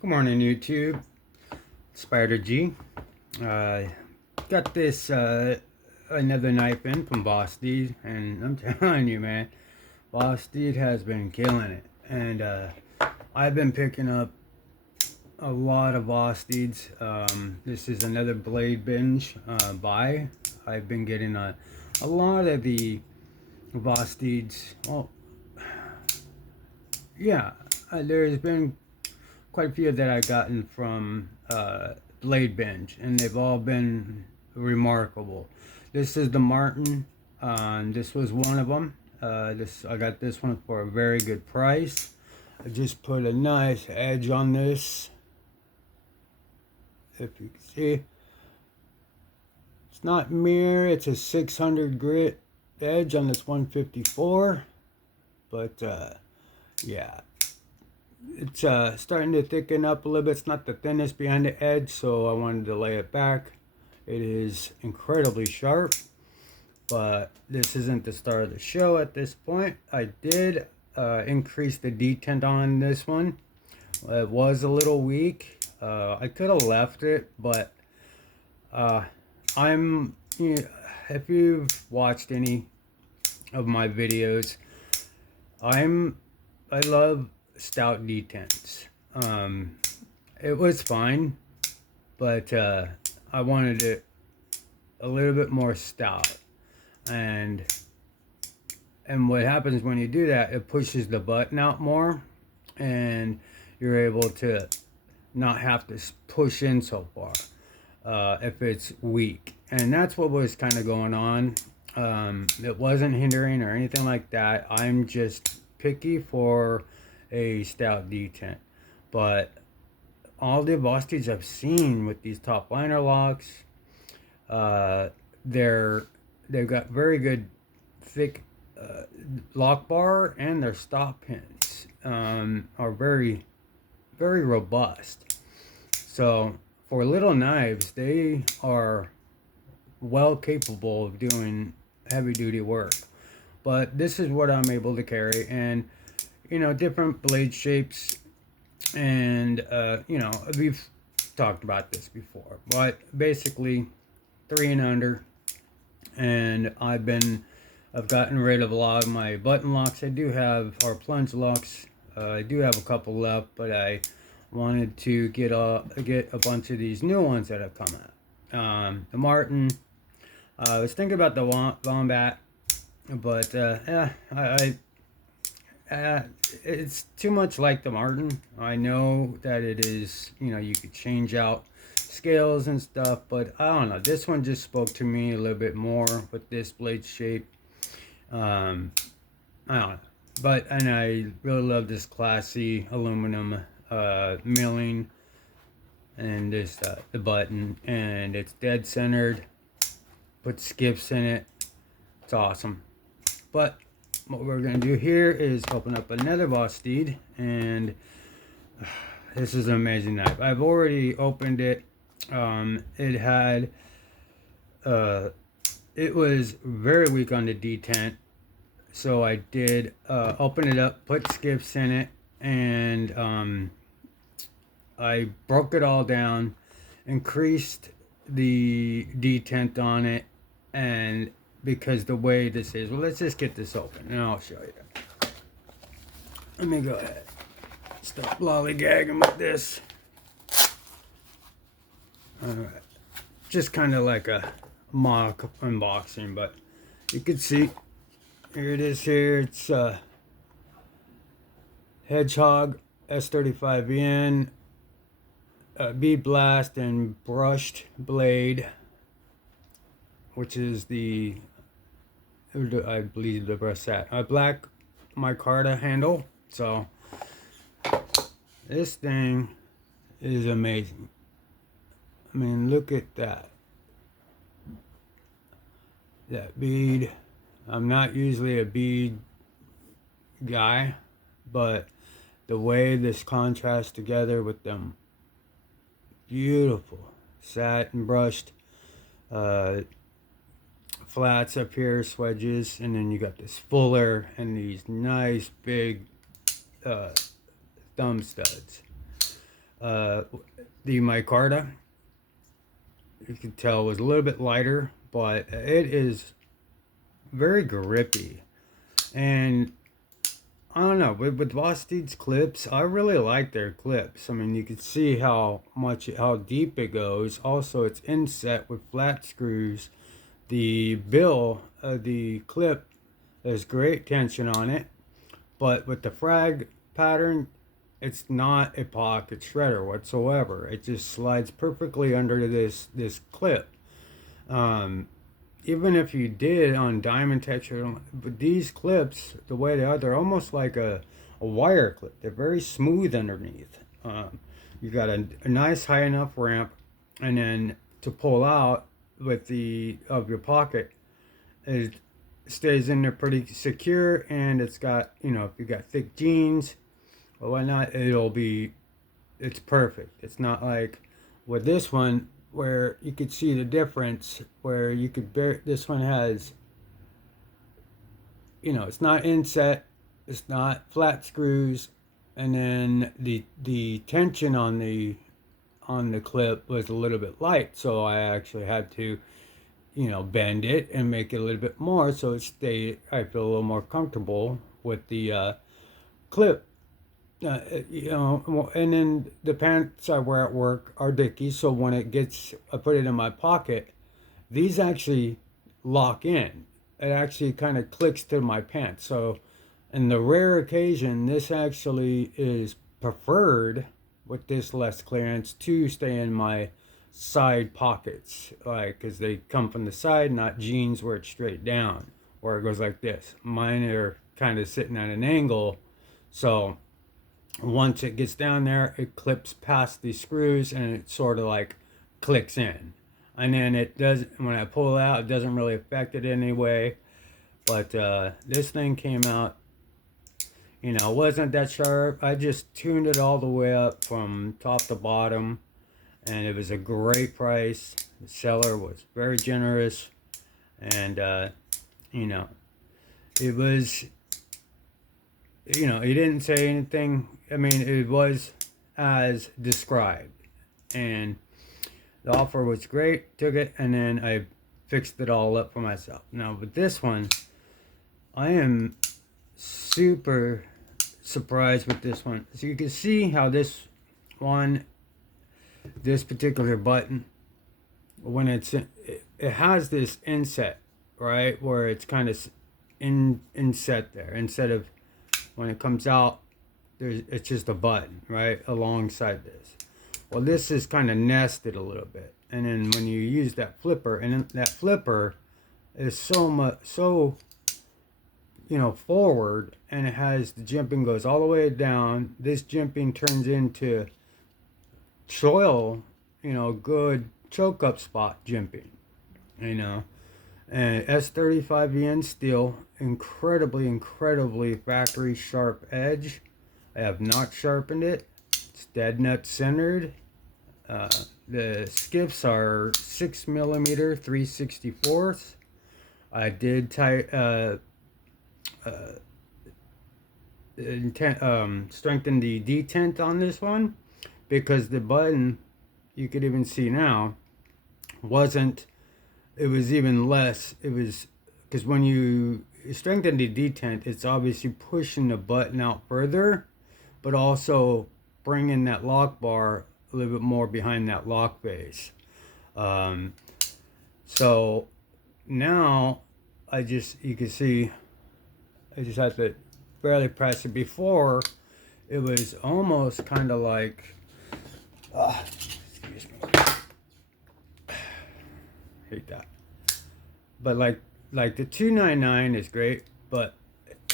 Good morning, YouTube. Spider G. Uh, got this another knife in from Vosteed, and I'm telling you, man, Vosteed has been killing it. And I've been picking up a lot of Vosteeds. This is another blade binge buy. I've been getting a lot of the Vosteeds. Well, yeah, there's been quite a few that I've gotten from Blade Binge, and they've all been remarkable. This is the Martin. This was one of them. I got this one for a very good price. I just put a nice edge on this. If you can see, it's not mirror. It's a 600 grit edge on this 154. But yeah, it's starting to thicken up a little bit. It's not the thinnest behind the edge, so I wanted to lay it back. It is incredibly sharp, but this isn't the start of the show at this point. I did increase the detent on this one. It was a little weak. I could have left it, but if you've watched any of my videos, I love stout detents. It was fine, but I wanted it a little bit more stout. And what happens when you do that, it pushes the button out more, and you're able to not have to push in so far if it's weak. And that's what was kind of going on. It wasn't hindering or anything like that. I'm just picky for a stout detent. But all the Vosteeds I've seen with these top liner locks, they've got very good thick lock bar, and their stop pins are very robust. So for little knives, they are well capable of doing heavy duty work. But this is what I'm able to carry, and different blade shapes, and we've talked about this before, but basically 3 and under. And I've gotten rid of a lot of my button locks. I do have our plunge locks. I do have a couple left, but I wanted to get a bunch of these new ones that have come out. The Martin. I was thinking about the Wombat, but it's too much like the Martin. I know that it is, you could change out scales and stuff, but I don't know. This one just spoke to me a little bit more with this blade shape. I don't know. And I really love this classy aluminum milling, and this the button, and it's dead centered. Put skips in it. It's awesome. But what we're going to do here is open up another Vosteed, and this is an amazing knife. I've already opened it. It had it was very weak on the detent, so I did open it up, put skips in it, and I broke it all down, increased the detent on it, and because the way this is, well, let's just get this open and I'll show you. Let me go ahead, stop lollygagging with this. Alright, just kind of like a mock unboxing, but you can see here it is. Here it's Hedgehog S35N bead blast and brushed blade, which is the, I believe, the brush set. A black micarta handle. So this thing is amazing. I mean, look at that. That bead. I'm not usually a bead guy, but the way this contrasts together with them, beautiful satin brushed flats up here, swedges, and then you got this fuller and these nice big thumb studs. Uh, the micarta, you can tell, was a little bit lighter, but it is very grippy. And I don't know, with Vosteed's clips, I really like their clips. I mean, you can see how deep it goes. Also, it's inset with flat screws. The bill of the clip, there's great tension on it, but with the frag pattern, it's not a pocket shredder whatsoever. It just slides perfectly under this clip. Um, Even if you did on diamond texture, but these clips, the way they are, they're almost like a wire clip. They're very smooth underneath. You got a nice high enough ramp, and then to pull out with the of your pocket, it stays in there pretty secure, and it's got, if you got thick jeans or whatnot, it's perfect. It's not like with this one where you could see the difference where you could bear. This one has, it's not inset, it's not flat screws, and then the tension on the clip was a little bit light, so I actually had to, bend it and make it a little bit more so I feel a little more comfortable with the clip. And then the pants I wear at work are Dickies, so when I put it in my pocket, these actually lock in. It actually kind of clicks to my pants. So, in the rare occasion, this actually is preferred with this less clearance to stay in my side pockets, like, because they come from the side, not jeans where it's straight down, where it goes like this. Mine are kind of sitting at an angle, so once it gets down there, it clips past these screws and it sort of like clicks in. And then when I pull it out, it doesn't really affect it anyway. But this thing came out, it wasn't that sharp. I just tuned it all the way up from top to bottom, and it was a great price. The seller was very generous, and you know, it was, he didn't say anything. I mean, it was as described, and the offer was great. Took it, and then I fixed it all up for myself. Now with this one, I am super surprised with this one. So you can see how this particular button, when it has this inset, right, where it's kind of inset there, instead of when it comes out, it's just a button right alongside this. Well, this is kind of nested a little bit, and then when you use that flipper, and that flipper is so forward, and it has the jimping goes all the way down. This jimping turns into soil, good choke up spot jimping, and S35VN steel, incredibly factory sharp edge. I have not sharpened it. It's dead nut centered. The skips are 6mm 3/64. I did strengthen the detent on this one, because the button, you could even see now, it was even less. It was, because when you strengthen the detent, it's obviously pushing the button out further, but also bringing that lock bar a little bit more behind that lock base. So now you can see, I just have to barely press it. Before, it was almost kind of like, excuse me, hate that. But like the 299 is great, but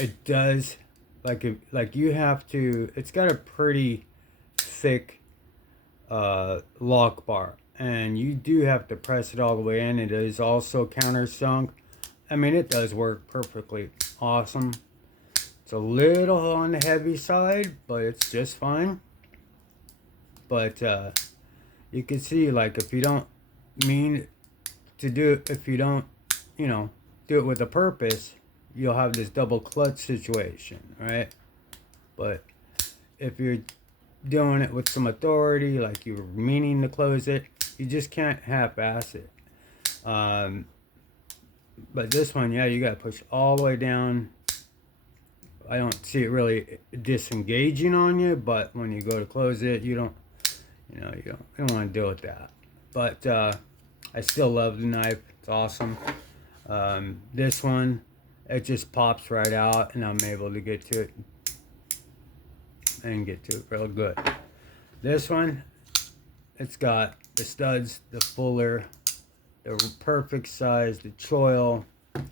it does, like you have to. It's got a pretty thick lock bar, and you do have to press it all the way in. It is also countersunk. I mean, it does work perfectly awesome. It's a little on the heavy side, but it's just fine. But you can see, like, if you don't mean to do it, if you don't, do it with a purpose, you'll have this double clutch situation, right? But if you're doing it with some authority, like you were meaning to close it. You just can't half-ass it. But this one, yeah, you gotta push all the way down. I don't see it really disengaging on you, but when you go to close it, you don't want to deal with that. But I still love the knife. It's awesome. This one, it just pops right out, and I'm able to get to it and get to it real good. This one, it's got the studs, the fuller, the perfect size, the choil. I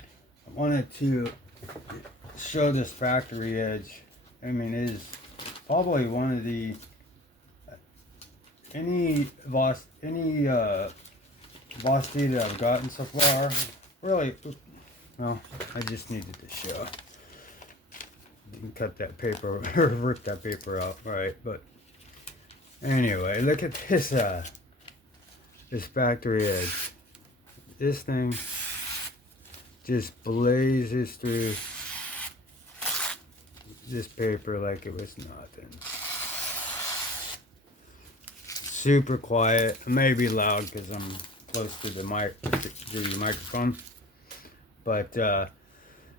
wanted to show this factory edge. I mean, it is probably one of the any Vosteed that I've gotten so far. Really, well, I just needed to show. You can cut that paper or rip that paper out, right? But anyway, look at this this factory edge. This thing just blazes through this paper like it was nothing. Super quiet. It may be loud because I'm close to the microphone. But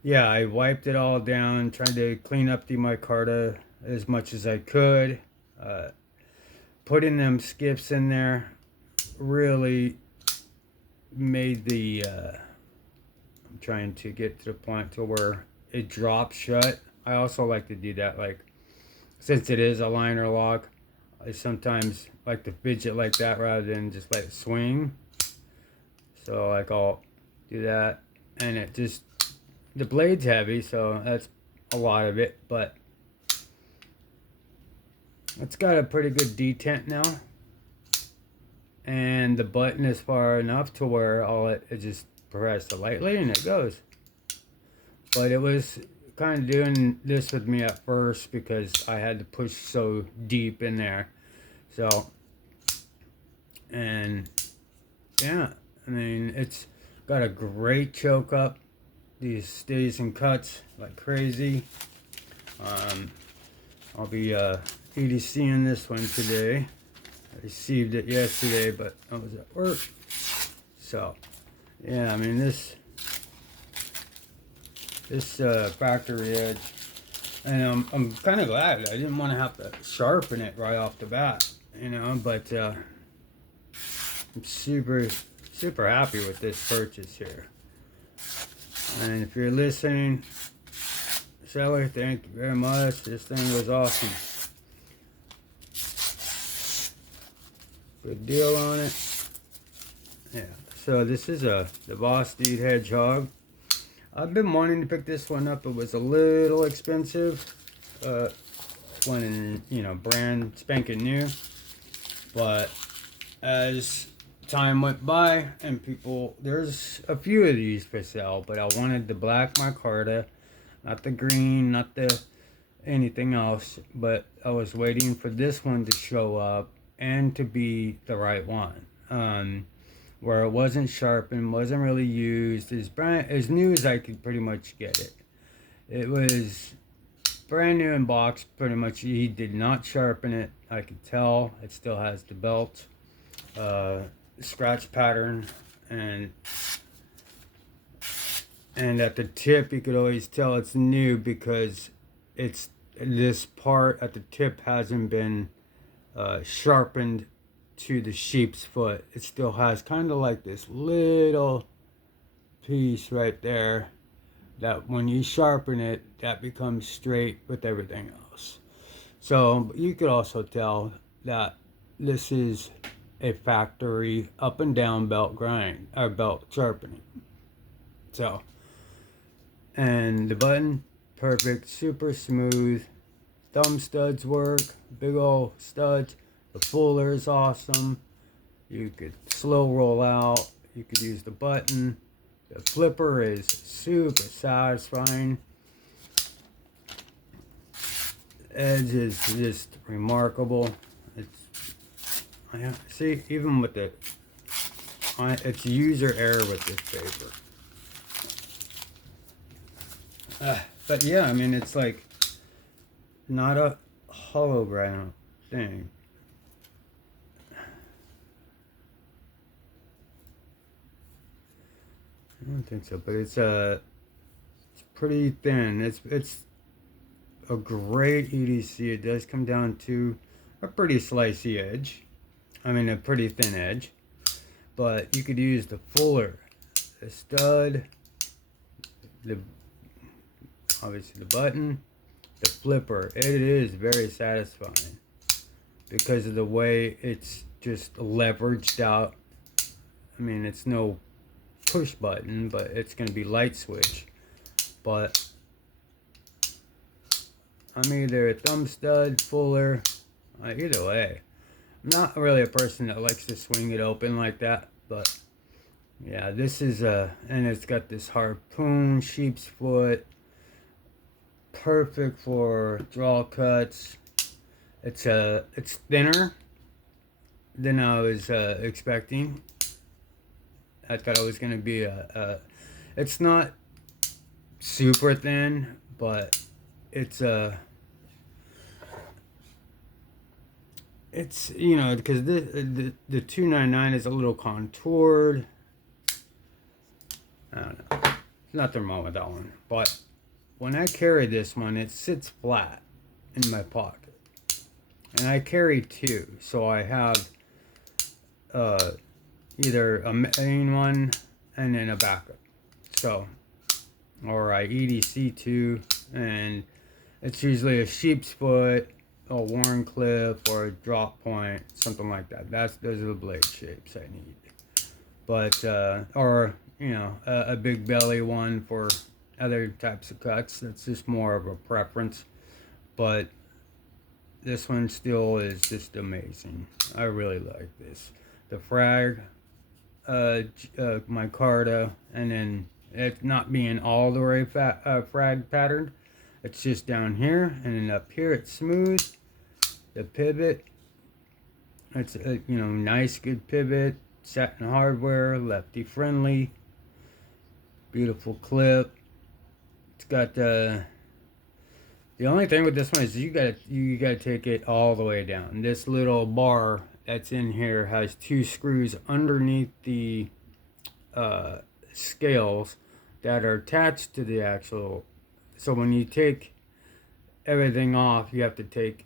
yeah, I wiped it all down, tried to clean up the micarta as much as I could. Putting them skips in there really made the I'm trying to get to the point to where it drops shut. I also like to do that, like, since it is a liner lock, I sometimes like to fidget like that rather than just let it swing. So like I'll do that, and it just, the blade's heavy, so that's a lot of it, but it's got a pretty good detent now. And the button is far enough to where it just press it lightly and it goes. But it was kind of doing this with me at first because I had to push so deep in there. So, and yeah, I mean, it's got a great choke up. These stays and cuts like crazy. I'll be EDCing this one today. I received it yesterday, but I was at work. So, yeah, I mean, this factory edge, and I'm kind of glad. I didn't want to have to sharpen it right off the bat, you know, but I'm super happy with this purchase here. And if you're listening, seller, thank you very much. This thing was awesome. Good deal on it. Yeah, so this is the Vosteed Hedgehog. I've been wanting to pick this one up. It was a little expensive when, you know, brand spanking new. But as time went by and there's a few of these for sale, but I wanted the black micarta, not the green, not the anything else. But I was waiting for this one to show up and to be the right one, where it wasn't sharpened, wasn't really used, as new as I could pretty much get it. It was brand new in box, pretty much. He did not sharpen it. I could tell. It still has the belt, scratch pattern, and at the tip you could always tell it's new because this part at the tip hasn't been sharpened to the sheep's foot. It still has kind of like this little piece right there that when you sharpen it, that becomes straight with everything else. So you could also tell that this is a factory up and down belt grind or belt sharpening. So, and the button, perfect, super smooth. Thumb studs work, big old studs. The fuller is awesome. You could slow roll out. You could use the button. The flipper is super satisfying. The edge is just remarkable. See, even with it's user error with this paper. But yeah, I mean, it's like not a hollow ground. think. I don't think so, but it's pretty thin. It's a great EDC. It does come down to a pretty slicey edge. I mean, a pretty thin edge. But you could use the fuller, the stud, the obviously the button, the flipper. It is very satisfying because of the way it's just leveraged out. I mean, it's no push button, but it's going to be light switch. But I'm either a thumb stud, fuller, either way. I'm not really a person that likes to swing it open like that, but yeah, this is and it's got this harpoon, sheep's foot, perfect for draw cuts. It's thinner than I was expecting. I thought it was gonna be it's not super thin, but it's you know, because the 299 is a little contoured. I don't know. There's nothing wrong with that one. But when I carry this one, it sits flat in my pocket. And I carry two. So I have either a main one and then a backup. So, or I EDC two, and it's usually a sheep's foot, a worn clip, or a drop point, something like that. Those are the blade shapes I need. But or you know, a big belly one for other types of cuts. That's just more of a preference. But this one still is just amazing. I really like this. The frag, micarta, and then it not being all the way frag patterned. It's just down here, and then up here it's smooth. The pivot, it's a, you know, nice, good pivot. Satin hardware, lefty friendly. Beautiful clip. It's got the only thing with this one is you gotta take it all the way down. This little bar that's in here has two screws underneath the scales that are attached to the actual. So when you take everything off, you have to take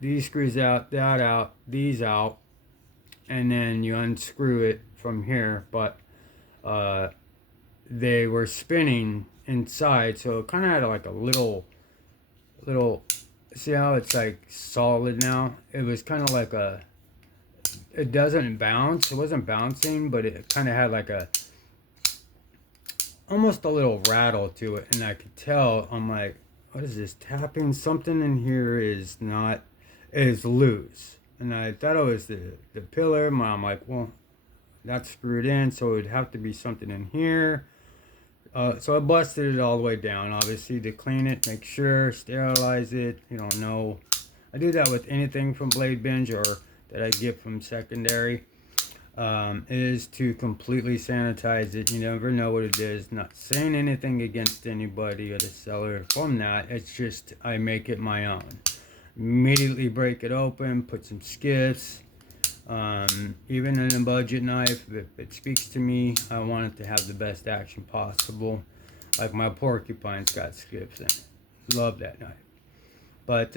these screws out, that out, these out, and then you unscrew it from here. But they were spinning inside, so it kind of had like a little. See how it's like solid now? It was kind of like it doesn't bounce. It wasn't bouncing, but it kind of had like almost a little rattle to it, and I could tell. I'm like, what is this tapping? Something in here is loose, and I thought it was the pillar. I'm like, well, that's screwed in, so it would have to be something in here. So I busted it all the way down, obviously, to clean it, make sure, sterilize it. You don't know. I do that with anything from bladebinge or that I get from secondary. Is to completely sanitize it. You never know what it is. Not saying anything against anybody or the seller from that. It's just I make it my own. Immediately break it open, put some skips. Even in a budget knife, if it speaks to me, I want it to have the best action possible. Like my porcupine's got skips in it. Love that knife. But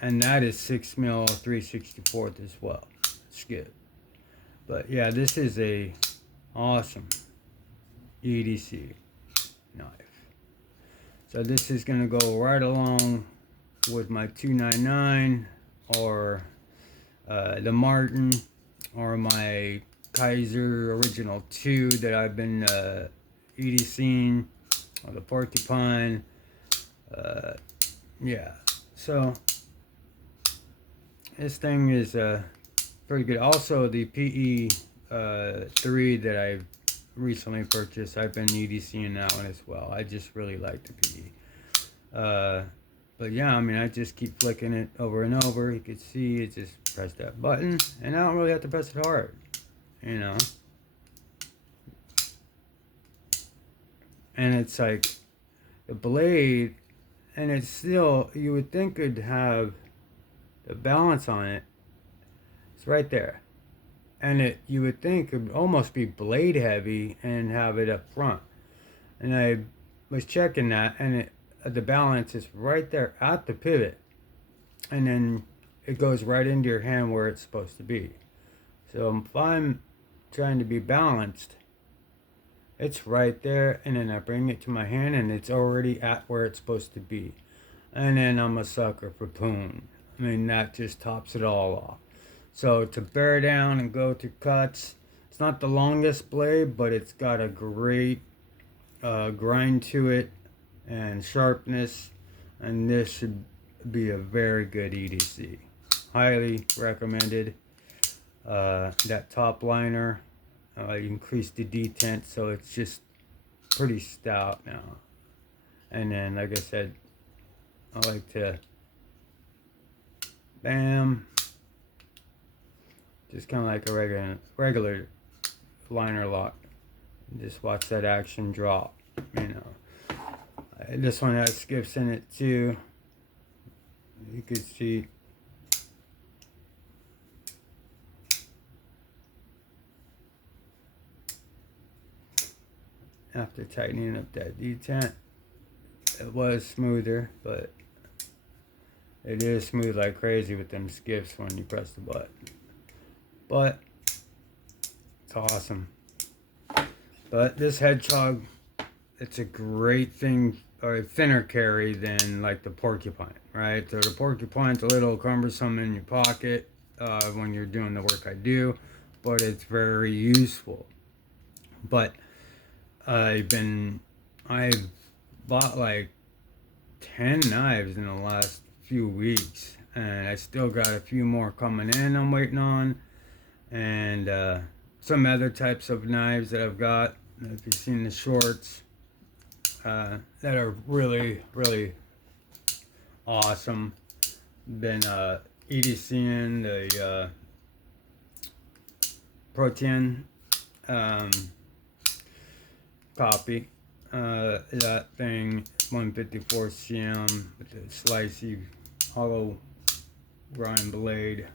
and that is 6mm 3/64 as well. Skip. But yeah, this is a awesome EDC knife. So this is gonna go right along with my 299 or the Martin or my Kaiser Original 2 that I've been EDCing, or the porcupine. Yeah, so this thing is pretty good. Also, the PE 3 that I've recently purchased, I've been EDCing that one as well. I just really like the PE. But yeah, I mean, I just keep flicking it over and over. You can see it, just press that button, and I don't really have to press it hard, you know. And it's like the blade, and it's still, you would think it'd have the balance on it is right there. And you would think it would almost be blade heavy and have it up front. And I was checking that, and the balance is right there at the pivot. And then it goes right into your hand where it's supposed to be. So if I'm trying to be balanced, it's right there, and then I bring it to my hand, and it's already at where it's supposed to be. And then I'm a sucker for poon. I mean, that just tops it all off. So to bear down and go to cuts, it's not the longest blade, but it's got a great grind to it and sharpness, and this should be a very good EDC. Highly recommended. That top liner, increased the detent, so it's just pretty stout now. And then, like I said, I like to bam, just kind of like a regular liner lock. Just watch that action drop, you know. This one has skips in it too. You can see. After tightening up that detent, it was smoother, but it is smooth like crazy with them skips when you press the button. But it's awesome. But this hedgehog, it's a great thing, or a thinner carry than like the porcupine, right? So the porcupine's a little cumbersome in your pocket when you're doing the work I do, but it's very useful. But I've bought like 10 knives in the last few weeks, and I still got a few more coming in I'm waiting on, and some other types of knives that I've got, if you've seen the shorts, that are really, really awesome. Been EDCing the Protein copy. That thing, 154 cm with the slicey hollow grind blade.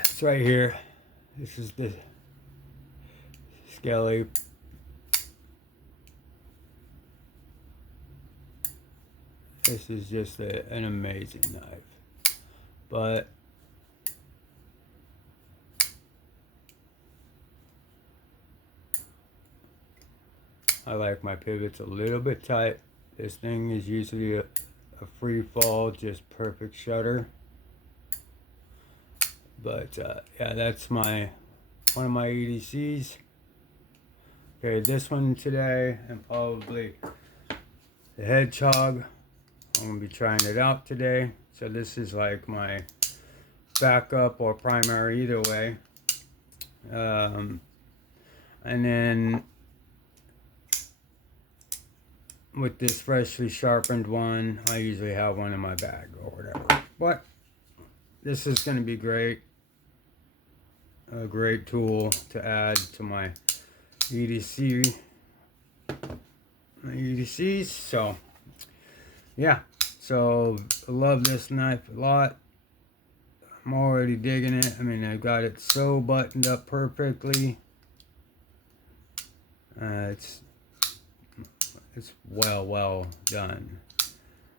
It's right here. This is the Skelly. This is just an amazing knife. But I like my pivots a little bit tight. This thing is usually a free fall, just perfect shutter. But yeah, that's one of my EDCs. Okay, this one today, and probably the hedgehog. I'm gonna be trying it out today. So this is like my backup or primary, either way. And then with this freshly sharpened one, I usually have one in my bag or whatever. But this is going to be great. A great tool to add to my EDCs. So yeah, so I love this knife a lot. I'm already digging it. I mean, I got it so buttoned up perfectly. It's well done.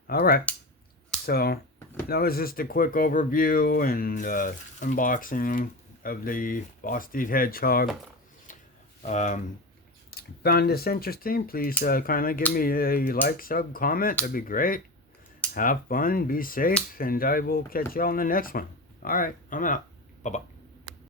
All right, so that was just a quick overview and unboxing of the Vosteed hedgehog. Found this interesting? Please kindly give me a like, sub, comment. That'd be great. Have fun, be safe, and I will catch you on the next one. All right, I'm out. Bye-bye.